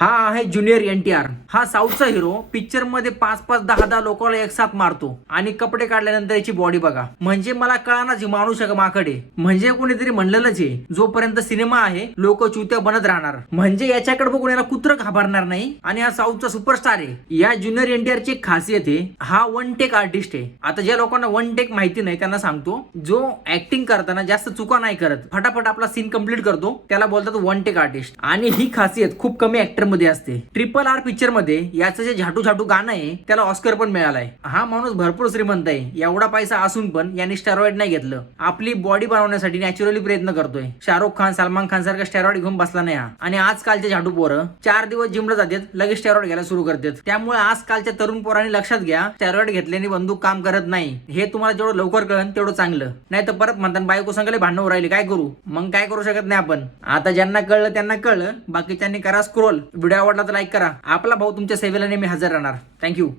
हा आहे junior N T R. हा साऊथचा हिरो पिक्चरमध्ये पाच पाच दहा दहा लोकांना एक साथ मारतो. आणि कपडे काढल्यानंतर याची बॉडी बघा. म्हणजे मला कळाना जी माणूस शक माकडे. म्हणजे कोणीतरी म्हणलेलंच आहे जोपर्यंत सिनेमा आहे लोक चुत्या बनत राहणार. म्हणजे याच्याकडे बघून याला कुत्र घाबरणार नाही. आणि हा साऊथचा सुपरस्टार आहे. या ज्युनियर एनटीआर ची एक खासियत आहे हा वन टेक आर्टिस्ट आहे. आता ज्या लोकांना वन टेक माहिती नाही त्यांना सांगतो जो ऍक्टिंग करताना जास्त चुका नाही करत फटाफट आपला सीन कंप्लीट करतो त्याला बोलतात वन टेक आर्टिस्ट आणि ही खासियत खूप कमी ऍक्टर मध्ये असते. ट्रिपल आर पिक्चरमध्ये याचं जे झाटू झाटू गाणं आहे त्याला ऑस्कर पण मिळालाय. हा माणूस भरपूर श्रीमंत आहे. एवढा पैसा असून पण याने स्टेरॉइड नाही घेतलं. आपली बॉडी बनवण्यासाठी नॅचरली प्रयत्न करतोय. शाहरुख खान सलमान खान सारखा स्टेरॉइड घेऊन बसला नाही हा. आणि आजकालचे झाडू पोरं चार दिवस जिमला जातात लगेच स्टेरॉइड घ्यायला सुरू करतात. त्यामुळे आजकालच्या तरुण पोरांनी लक्षात घ्या स्टेरॉइड घेतल्याने बंदूक काम करत नाही. हे तुम्हाला जेवढं लवकर कळन तेवढं चांगलं. नाही तर परत म्हणतात बायको सांगले भांडण राहिले काय करू? मग काय करू शकत नाही आपण. आता ज्यांना कळलं त्यांना कळलं. बाकीच्यांनी करा स्क्रोल व्हिडिओ आवडला तर लाईक करा. आपला भाऊ तुमच्या सेवेला नेहमी हजर राहणार. थँक्यू